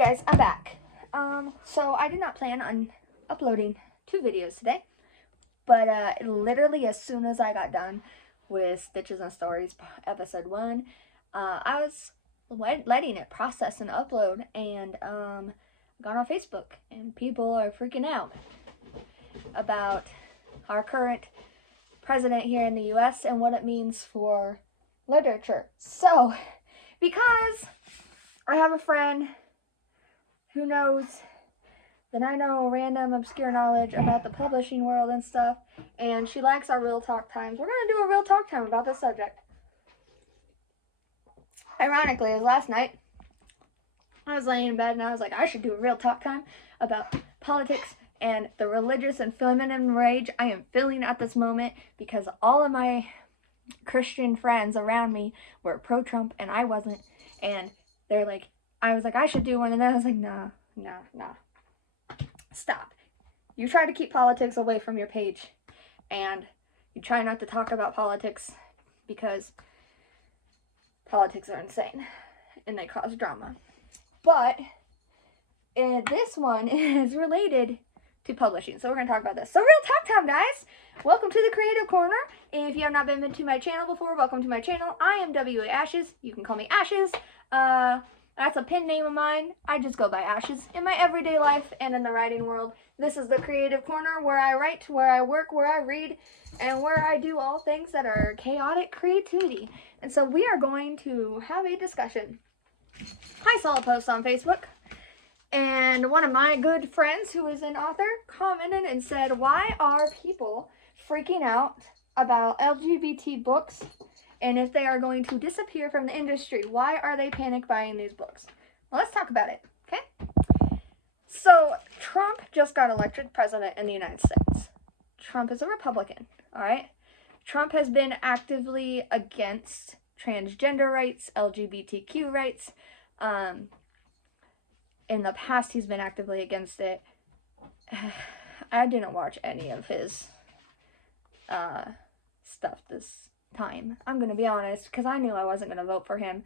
guys, I'm back. So I did not plan on uploading 2 videos today, but literally as soon as I got done with Stitches and Stories episode 1, I was letting it process and upload, and got on Facebook, and people are freaking out about our current president here in the U.S. and what it means for literature. So, because I have a friend who knows that I know random obscure knowledge about the publishing world and stuff, and she likes our Real Talk Times, we're going to do a Real Talk Time about this subject. Ironically, it was last night. I was laying in bed and I was like, I should do a Real Talk Time about politics and the religious and feminine rage I am feeling at this moment, because all of my Christian friends around me were pro-Trump and I wasn't, and they're like, I was like, I should do one, and then I was like, nah. Stop. You try to keep politics away from your page, and you try not to talk about politics, because politics are insane and they cause drama. But this one is related to publishing, so we're going to talk about this. So, Real Talk Time, guys! Welcome to the Creative Corner. If you have not been to my channel before, welcome to my channel. I am W.A. Ashes. You can call me Ashes. That's a pen name of mine. I just go by Ashes in my everyday life and in the writing world. This is the Creative Corner, where I write, where I work, where I read, and where I do all things that are chaotic creativity. And so we are going to have a discussion. I saw a post on Facebook, and one of my good friends who is an author commented and said, why are people freaking out about LGBT books? And if they are going to disappear from the industry, why are they panic buying these books? Well, let's talk about it, okay? So, Trump just got elected president in the United States. Trump is a Republican, all right? Trump has been actively against transgender rights, LGBTQ rights. In the past, he's been actively against it. I didn't watch any of his stuff this time. I'm going to be honest, because I knew I wasn't going to vote for him.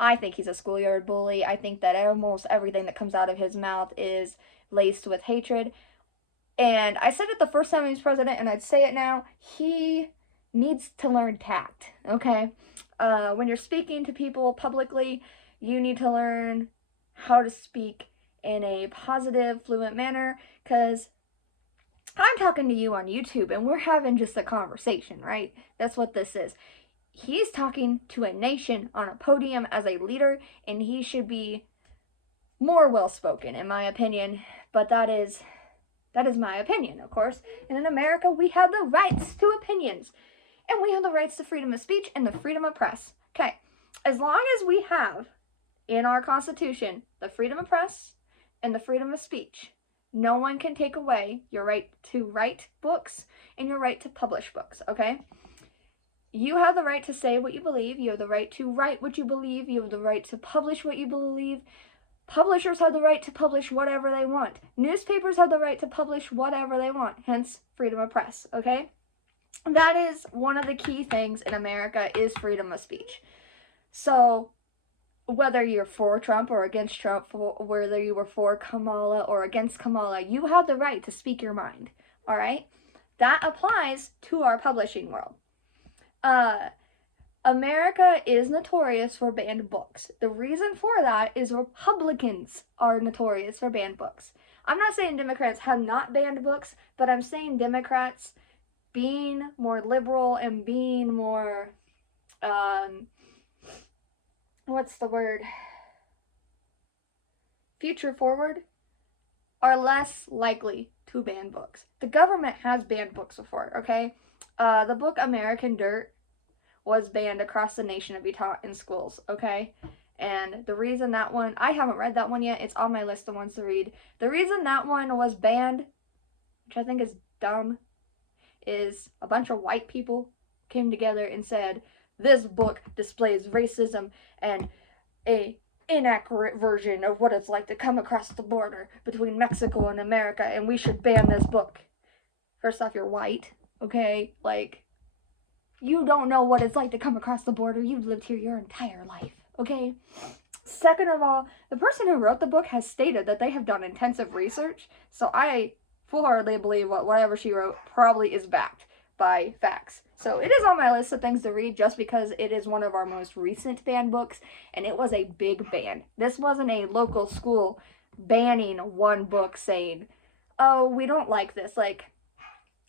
I think he's a schoolyard bully. I think that almost everything that comes out of his mouth is laced with hatred. And I said it the first time he was president, and I'd say it now. He needs to learn tact, okay? When you're speaking to people publicly, you need to learn how to speak in a positive, fluent manner, because I'm talking to you on YouTube, and we're having just a conversation, right? That's what this is. He's talking to a nation on a podium as a leader, and he should be more well-spoken, in my opinion. But that is my opinion, of course. And in America, we have the rights to opinions. And we have the rights to freedom of speech and the freedom of press. Okay, as long as we have in our Constitution the freedom of press and the freedom of speech, no one can take away your right to write books and your right to publish books, okay? You have the right to say what you believe. You have the right to write what you believe. You have the right to publish what you believe. Publishers have the right to publish whatever they want. Newspapers have the right to publish whatever they want, hence freedom of press, okay? That is one of the key things in America, is freedom of speech. So, whether you're for Trump or against Trump, whether you were for Kamala or against Kamala, you have the right to speak your mind, all right? That applies to our publishing world. America is notorious for banned books. The reason for that is Republicans are notorious for banned books. I'm not saying Democrats have not banned books, but I'm saying Democrats being more liberal and being more, what's the word? Future forward, are less likely to ban books. The government has banned books before, okay? The book American Dirt was banned across the nation to be taught in schools, okay? And the reason that one, I haven't read that one yet, it's on my list of ones to read. The reason that one was banned, which I think is dumb, is a bunch of white people came together and said, this book displays racism and a inaccurate version of what it's like to come across the border between Mexico and America, and we should ban this book. First off, you're white, okay? Like, you don't know what it's like to come across the border. You've lived here your entire life, okay? Second of all, the person who wrote the book has stated that they have done intensive research, so I full-heartedly believe whatever she wrote probably is backed by facts. So it is on my list of things to read just because it is one of our most recent banned books, and it was a big ban. This wasn't a local school banning one book saying, oh, we don't like this. Like,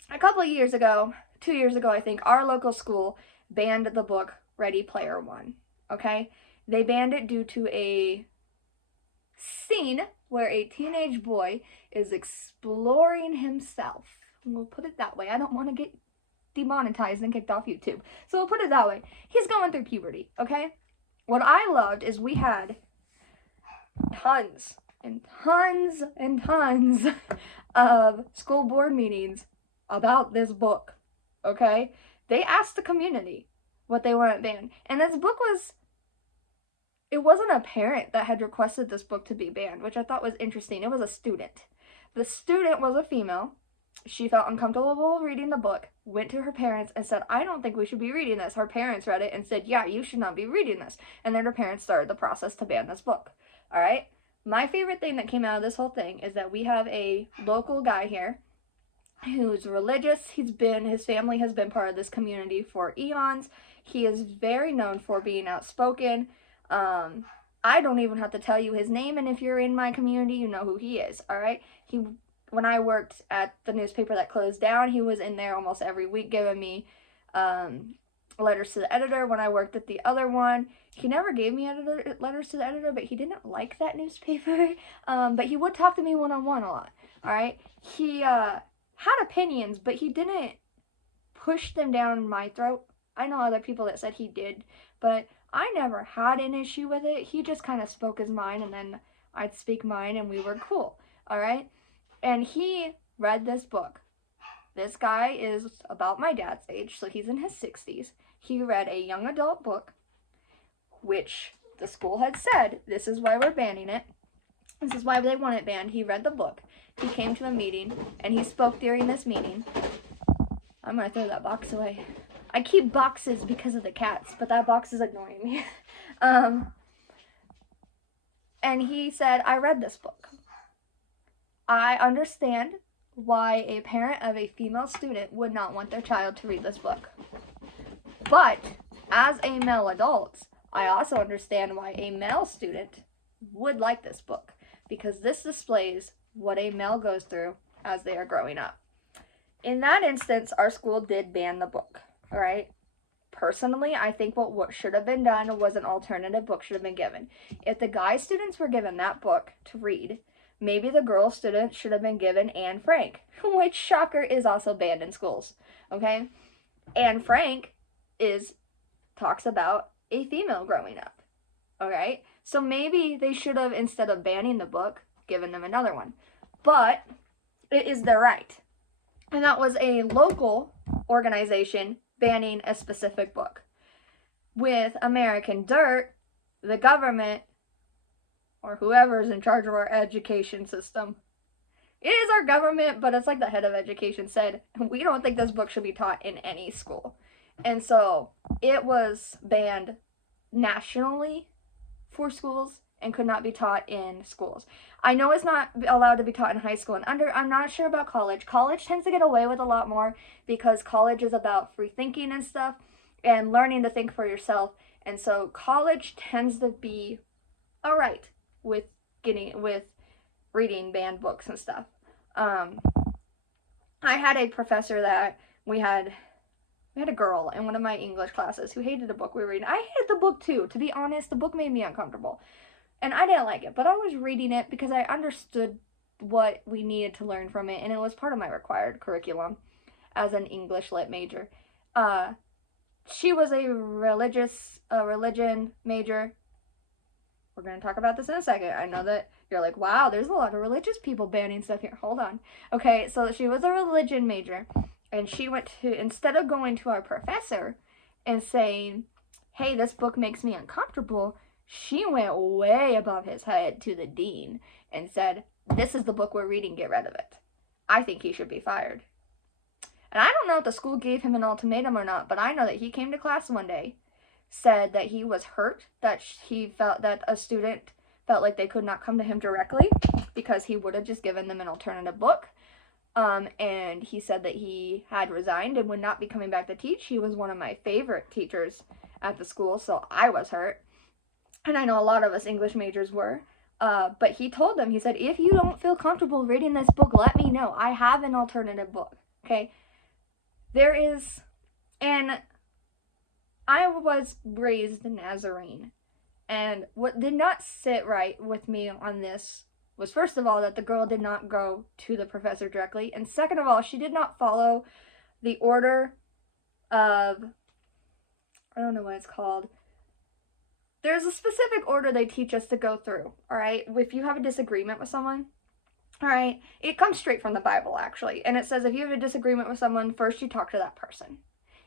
a couple of years ago, 2 years ago, I think, our local school banned the book Ready Player One, okay? They banned it due to a scene where a teenage boy is exploring himself. We'll put it that way. I don't want to get demonetized and kicked off YouTube. So we'll put it that way. He's going through puberty, okay? What I loved is we had tons and tons and tons of school board meetings about this book, okay? They asked the community what they wanted banned. And this book was, it wasn't a parent that had requested this book to be banned, which I thought was interesting. It was a student. The student was a female. She felt uncomfortable reading the book, went to her parents and said, I don't think we should be reading this. Her parents read it and said, yeah, you should not be reading this. And then her parents started the process to ban this book. All right? My favorite thing that came out of this whole thing is that we have a local guy here who's religious. His family has been part of this community for eons. He is very known for being outspoken. I don't even have to tell you his name, and if you're in my community, you know who he is, all right? When I worked at the newspaper that closed down, he was in there almost every week giving me letters to the editor. When I worked at the other one, he never gave me letters to the editor, but he didn't like that newspaper. But he would talk to me one-on-one a lot, all right? He had opinions, but he didn't push them down my throat. I know other people that said he did, but I never had an issue with it. He just kind of spoke his mind, and then I'd speak mine, and we were cool, all right? And he read this book. This guy is about my dad's age, so he's in his 60s. He read a young adult book, which the school had said, this is why we're banning it. This is why they want it banned. He read the book. He came to a meeting, and he spoke during this meeting. I'm going to throw that box away. I keep boxes because of the cats, but that box is annoying me. And he said, I read this book. I understand why a parent of a female student would not want their child to read this book. But as a male adult, I also understand why a male student would like this book, because this displays what a male goes through as they are growing up. In that instance, our school did ban the book, all right? Personally, I think what should have been done was an alternative book should have been given. If the guy students were given that book to read, maybe the girl students should have been given Anne Frank, which, shocker, is also banned in schools, okay? Anne Frank talks about a female growing up, all right? So maybe they should have, instead of banning the book, given them another one. But it is their right. And that was a local organization banning a specific book. With American Dirt, the government, or whoever's in charge of our education system, it is our government, but it's like the head of education said, we don't think this book should be taught in any school. And so it was banned nationally for schools and could not be taught in schools. I know it's not allowed to be taught in high school and under. I'm not sure about college. College tends to get away with a lot more because college is about free thinking and stuff and learning to think for yourself. And so college tends to be all right with reading banned books and stuff. I had a professor that we had a girl in one of my English classes who hated a book we were reading. I hated the book too. To be honest, the book made me uncomfortable. And I didn't like it, but I was reading it because I understood what we needed to learn from it, and it was part of my required curriculum as an English lit major. She was a religion major. We're going to talk about this in a second. I know that you're like, wow, there's a lot of religious people banning stuff here. Hold on. Okay, so she was a religion major, and she went to, instead of going to our professor and saying, hey, this book makes me uncomfortable, she went way above his head to the dean and said, this is the book we're reading, get rid of it. I think he should be fired. And I don't know if the school gave him an ultimatum or not, but I know that he came to class one day, said that he was hurt, that he felt that a student felt like they could not come to him directly because he would have just given them an alternative book. And he said that he had resigned and would not be coming back to teach. He was one of my favorite teachers at the school, so I was hurt. And I know a lot of us English majors were. But he told them, he said, if you don't feel comfortable reading this book, let me know. I have an alternative book. Okay? There is, and I was raised Nazarene. And what did not sit right with me on this was, first of all, that the girl did not go to the professor directly. And second of all, she did not follow the order of, I don't know what it's called. There's a specific order they teach us to go through, all right? If you have a disagreement with someone, all right, it comes straight from the Bible, actually. And it says if you have a disagreement with someone, first you talk to that person.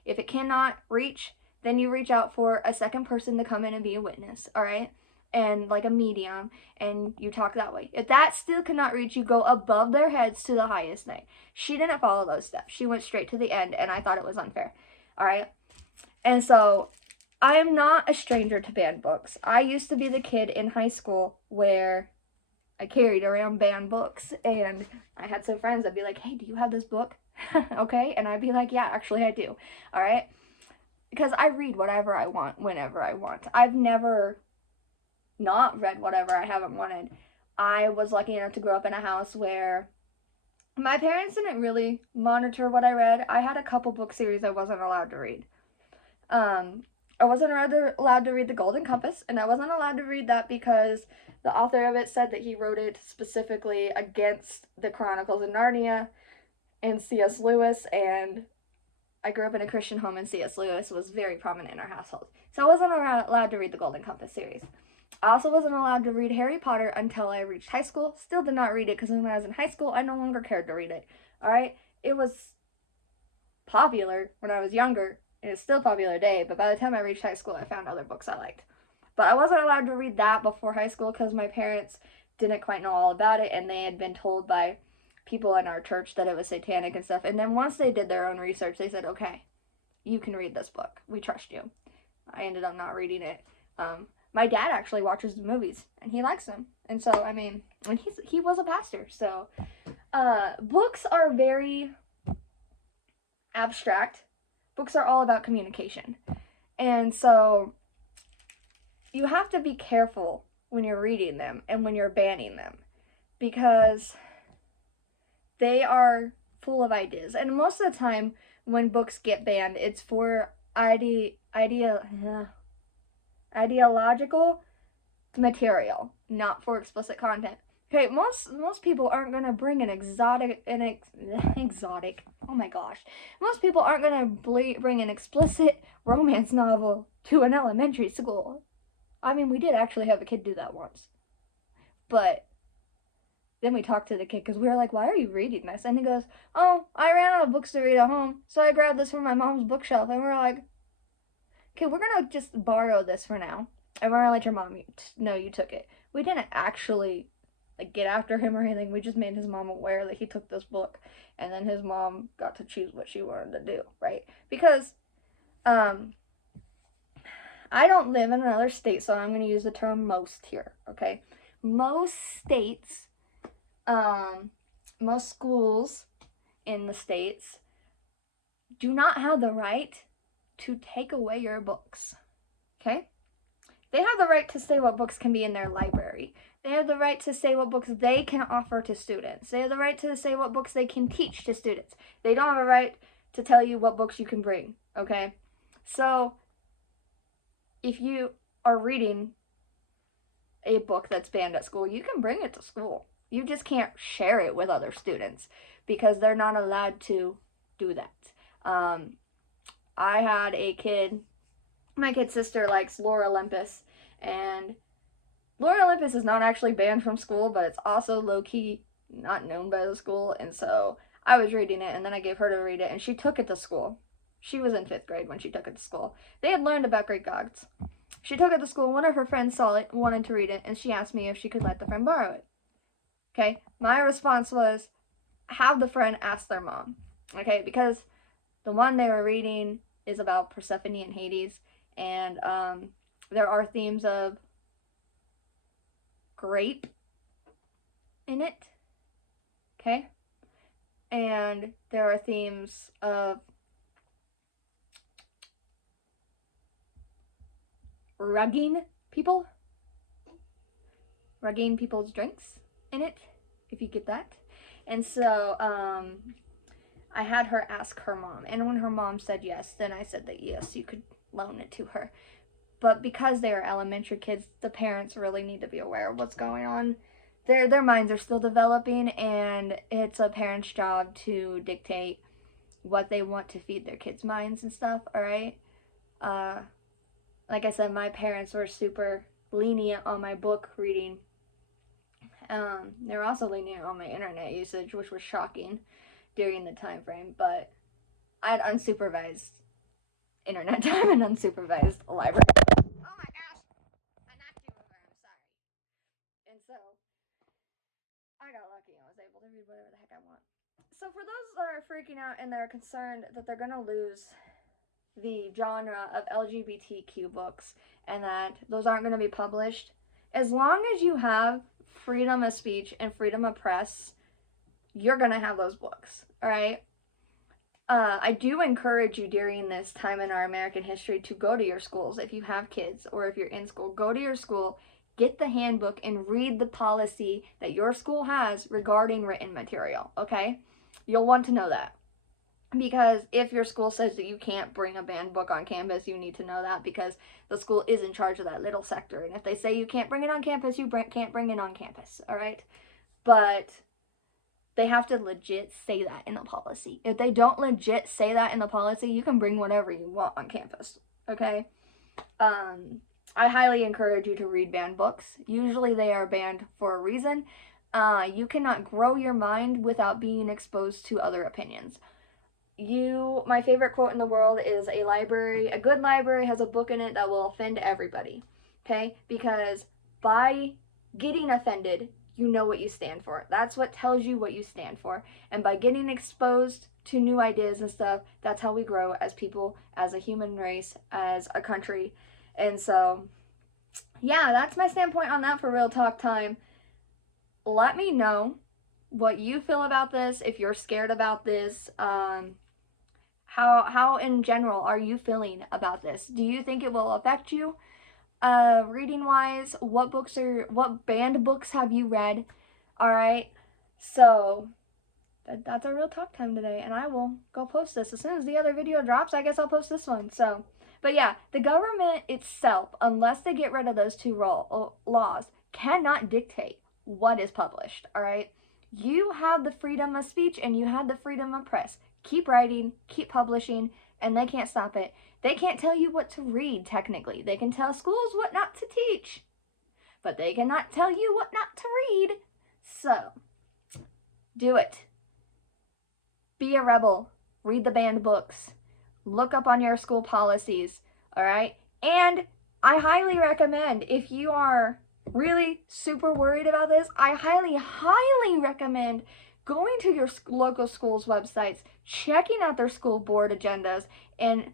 If it cannot reach, then you reach out for a second person to come in and be a witness, all right? And like a medium, and you talk that way. If that still cannot reach, you go above their heads to the highest thing. She didn't follow those steps. She went straight to the end, and I thought it was unfair, all right? And so I am not a stranger to banned books. I used to be the kid in high school where I carried around banned books, and I had some friends that'd be like, hey, do you have this book? Okay? And I'd be like, yeah, actually I do. All right? Because I read whatever I want, whenever I want. I've never not read whatever I haven't wanted. I was lucky enough to grow up in a house where my parents didn't really monitor what I read. I had a couple book series I wasn't allowed to read. I wasn't allowed to read The Golden Compass, and I wasn't allowed to read that because the author of it said that he wrote it specifically against the Chronicles of Narnia and C.S. Lewis, and I grew up in a Christian home, and C.S. Lewis was very prominent in our household. So I wasn't allowed to read the Golden Compass series. I also wasn't allowed to read Harry Potter until I reached high school. Still did not read it because when I was in high school, I no longer cared to read it. All right? It was popular when I was younger. It's still popular today, but by the time I reached high school, I found other books I liked. But I wasn't allowed to read that before high school because my parents didn't quite know all about it, and they had been told by people in our church that it was satanic and stuff. And then once they did their own research, they said, okay, you can read this book. We trust you. I ended up not reading it. My dad actually watches the movies, and he likes them. And so, I mean, and he was a pastor. So, books are very abstract. Books are all about communication. And so you have to be careful when you're reading them and when you're banning them because they are full of ideas. And most of the time when books get banned, it's for ideological material, not for explicit content. Okay, most people aren't gonna bring an exotic. Oh my gosh, most people aren't gonna bring an explicit romance novel to an elementary school. I mean, we did actually have a kid do that once, but then we talked to the kid because we were like, "Why are you reading this?" And he goes, "Oh, I ran out of books to read at home, so I grabbed this from my mom's bookshelf." And we're like, "Okay, we're gonna just borrow this for now, and we're gonna let your mom know you took it." We didn't actually get after him or anything. We just made his mom aware that he took this book, and then his mom got to choose what she wanted to do, right? Because I don't live in another state, so I'm going to use the term most here, okay? Most states, most schools in the states do not have the right to take away your books, okay? They have the right to say what books can be in their library. They have the right to say what books they can offer to students. They have the right to say what books they can teach to students. They don't have a right to tell you what books you can bring, okay? So, if you are reading a book that's banned at school, you can bring it to school. You just can't share it with other students because they're not allowed to do that. I had a kid, my kid's sister likes Lore Olympus, and Lore Olympus is not actually banned from school, but it's also low-key not known by the school, and so I was reading it, and then I gave her to read it, and she took it to school. She was in 5th grade when she took it to school. They had learned about Greek gods. She took it to school, one of her friends saw it, wanted to read it, and she asked me if she could let the friend borrow it. Okay, my response was, have the friend ask their mom. Okay, because the one they were reading is about Persephone and Hades, and there are themes of grape in it, okay? And there are themes of rugging people's drinks in it, if you get that. And so I had her ask her mom, and when her mom said yes, then I said that yes, you could loan it to her. But because they are elementary kids, the parents really need to be aware of what's going on. Their minds are still developing, and it's a parent's job to dictate what they want to feed their kids' minds and stuff, alright? Like I said, my parents were super lenient on my book reading. They were also lenient on my internet usage, which was shocking during the time frame, but I had unsupervised internet time and unsupervised library. Oh my gosh! I knocked you over, I'm sorry. And so, I got lucky and was able to read whatever the heck I want. So for those that are freaking out and they're concerned that they're gonna lose the genre of LGBTQ books and that those aren't going to be published, as long as you have freedom of speech and freedom of press, you're going to have those books, all right? I do encourage you during this time in our American history to go to your schools. If you have kids or if you're in school, go to your school, get the handbook, and read the policy that your school has regarding written material, okay? You'll want to know that. Because if your school says that you can't bring a banned book on campus, you need to know that because the school is in charge of that little sector. And if they say you can't bring it on campus, you can't bring it on campus, all right? But they have to legit say that in the policy. If they don't legit say that in the policy, you can bring whatever you want on campus, okay? I highly encourage you to read banned books. Usually they are banned for a reason. You cannot grow your mind without being exposed to other opinions. My favorite quote in the world is a good library has a book in it that will offend everybody, okay? Because by getting offended, you know what you stand for. That's what tells you what you stand for. And by getting exposed to new ideas and stuff, that's how we grow as people, as a human race, as a country. And so, yeah, that's my standpoint on that for Real Talk Time. Let me know what you feel about this, if you're scared about this. How in general are you feeling about this? Do you think it will affect you? Reading wise, what banned books have you read? Alright, so that's our Real Talk Time today, and I will go post this. As soon as the other video drops, I guess I'll post this one. So, but yeah, the government itself, unless they get rid of those two laws, cannot dictate what is published, alright? You have the freedom of speech and you have the freedom of press. Keep writing, keep publishing, and they can't stop it. They can't tell you what to read, technically. They can tell schools what not to teach, but they cannot tell you what not to read. So, do it. Be a rebel. Read the banned books. Look up on your school policies, alright? And I highly recommend, if you are really super worried about this, I highly recommend going to your local school's websites, checking out their school board agendas, and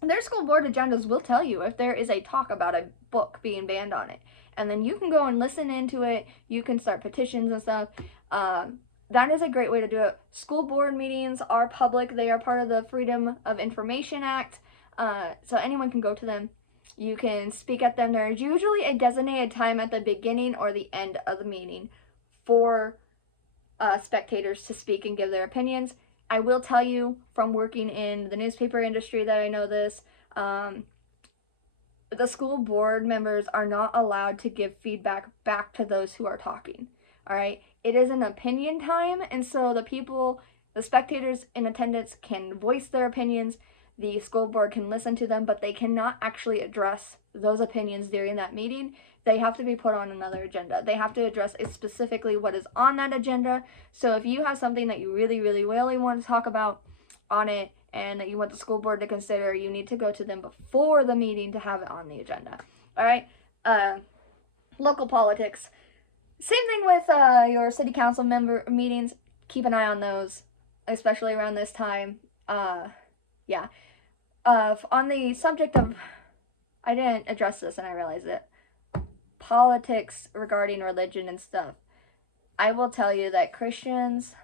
their school board agendas will tell you if there is a talk about a book being banned on it. And then you can go and listen into it. You can start petitions and stuff. That is a great way to do it. School board meetings are public. They are part of the Freedom of Information Act. So anyone can go to them. You can speak at them. There's usually a designated time at the beginning or the end of the meeting for spectators to speak and give their opinions. I will tell you from working in the newspaper industry that I know this. The school board members are not allowed to give feedback back to those who are talking. All right, it is an opinion time, and so the spectators in attendance can voice their opinions. The school board can listen to them, but they cannot actually address those opinions during that meeting. They have to be put on another agenda. They have to address specifically what is on that agenda. So if you have something that you really, really, really want to talk about on it and that you want the school board to consider, you need to go to them before the meeting to have it on the agenda. All right? Local politics. Same thing with your city council member meetings. Keep an eye on those, especially around this time. Yeah. On the subject of I didn't address this and I realized it. Politics regarding religion and stuff. I will tell you that Christians,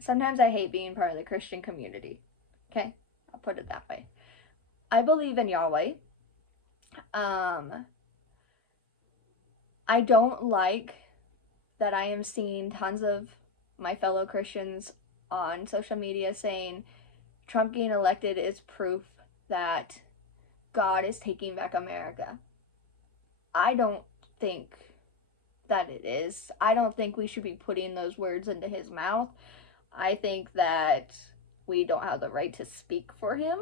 sometimes I hate being part of the Christian community. Okay? I'll put it that way. I believe in Yahweh. I don't like that I am seeing tons of my fellow Christians on social media saying Trump getting elected is proof that God is taking back America. I don't think that it is. I don't think we should be putting those words into his mouth. I think that we don't have the right to speak for him.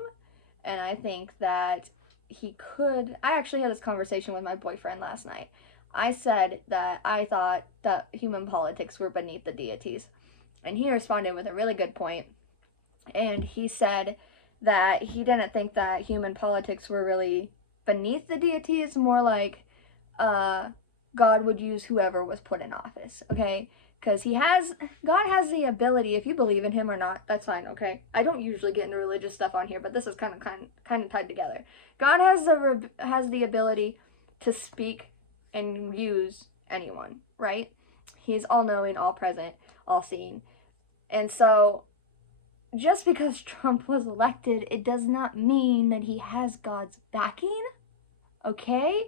And I think that he could. I actually had this conversation with my boyfriend last night. I said that I thought that human politics were beneath the deities. And he responded with a really good point. And he said that he didn't think that human politics were really beneath the deities, more like God would use whoever was put in office, okay? Because God has the ability, if you believe in him or not, that's fine, okay? I don't usually get into religious stuff on here, but this is kind of tied together. God has the ability to speak and use anyone, right? He's all-knowing, all-present, all-seeing. And so, just because Trump was elected, it does not mean that he has God's backing, okay?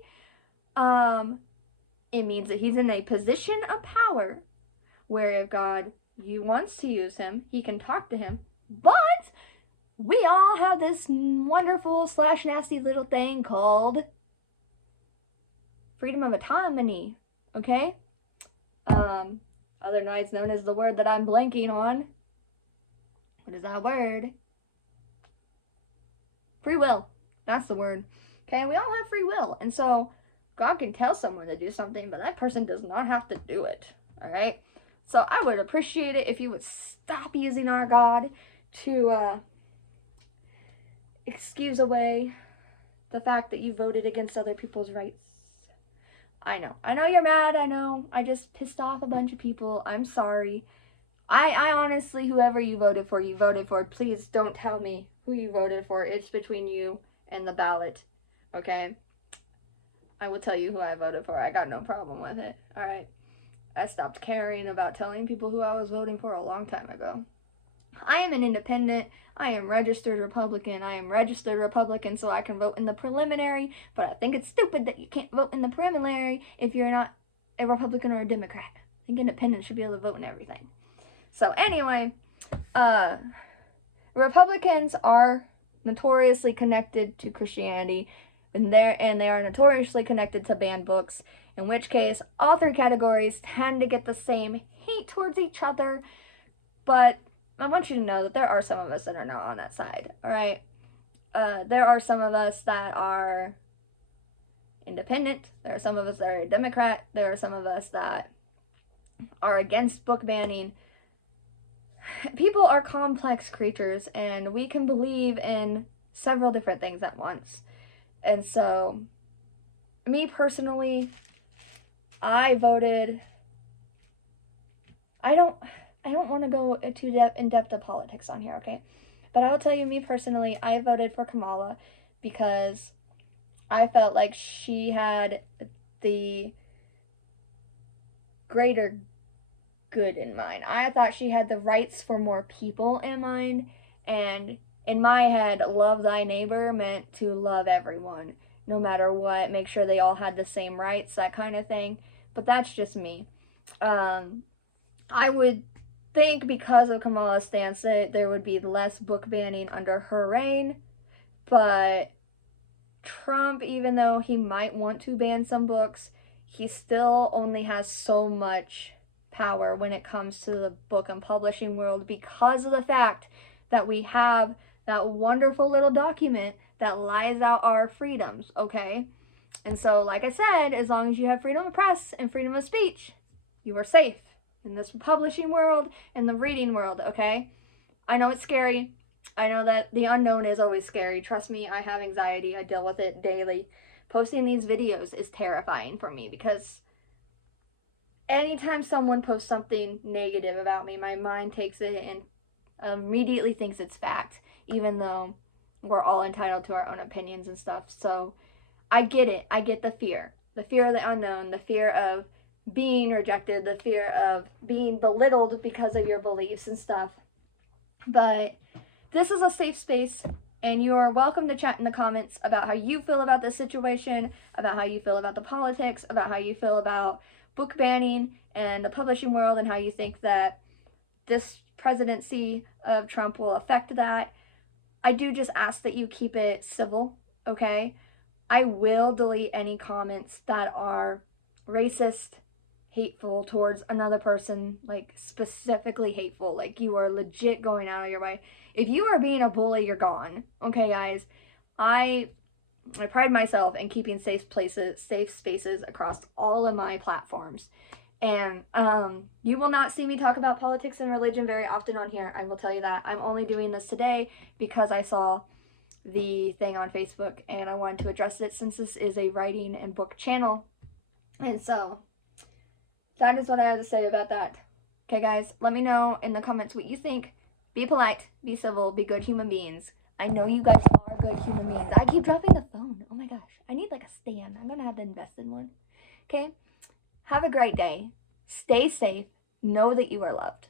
It means that he's in a position of power where if God wants to use him, he can talk to him. But we all have this wonderful / nasty little thing called freedom of autonomy, okay? Otherwise known as the word that I'm blanking on. What is that word? Free will. That's the word. Okay, we all have free will. And so God can tell someone to do something, but that person does not have to do it. Alright? So I would appreciate it if you would stop using our God to excuse away the fact that you voted against other people's rights. I know you're mad. I know I just pissed off a bunch of people. I'm sorry. I honestly, whoever you voted for. Please don't tell me who you voted for. It's between you and the ballot, okay? I will tell you who I voted for. I got no problem with it, alright? I stopped caring about telling people who I was voting for a long time ago. I am an independent. I am registered Republican. I am registered Republican so I can vote in the preliminary, but I think it's stupid that you can't vote in the preliminary if you're not a Republican or a Democrat. I think independents should be able to vote in everything. So anyway, Republicans are notoriously connected to Christianity, and they are notoriously connected to banned books, in which case all three categories tend to get the same hate towards each other, but I want you to know that there are some of us that are not on that side, alright? There are some of us that are independent, there are some of us that are Democrat, there are some of us that are against book banning. People are complex creatures, and we can believe in several different things at once. And so, me personally, I voted. I don't want to go too in depth of politics on here, okay? But I will tell you, me personally, I voted for Kamala because I felt like she had the greater good in mind. I thought she had the rights for more people in mind, and in my head, love thy neighbor meant to love everyone, no matter what, make sure they all had the same rights, that kind of thing. But that's just me. I would think because of Kamala's stance that there would be less book banning under her reign, but Trump, even though he might want to ban some books, he still only has so much power when it comes to the book and publishing world because of the fact that we have that wonderful little document that lies out our freedoms, okay? And so, like I said, as long as you have freedom of press and freedom of speech, you are safe in this publishing world and the reading world, okay? I know it's scary. I know that the unknown is always scary. Trust me, I have anxiety. I deal with it daily. Posting these videos is terrifying for me because anytime someone posts something negative about me, my mind takes it and immediately thinks it's fact, even though we're all entitled to our own opinions and stuff. So I get it. I get the fear of the unknown, the fear of being rejected, the fear of being belittled because of your beliefs and stuff. But this is a safe space, and you are welcome to chat in the comments about how you feel about this situation, about how you feel about the politics, about how you feel about book banning and the publishing world, and how you think that this presidency of Trump will affect that. I do just ask that you keep it civil, okay? I will delete any comments that are racist, hateful towards another person, like specifically hateful, like you are legit going out of your way. If you are being a bully, you're gone. Okay, guys. I pride myself in keeping safe spaces across all of my platforms. And you will not see me talk about politics and religion very often on here. I will tell you that. I'm only doing this today because I saw the thing on Facebook and I wanted to address it since this is a writing and book channel. And so that is what I have to say about that. Okay, guys, let me know in the comments what you think. Be polite, be civil, be good human beings. I know you guys are good human beings. I keep dropping the phone. Oh my gosh. I need like a stand. I'm going to have to invest in one. Okay? Have a great day. Stay safe. Know that you are loved.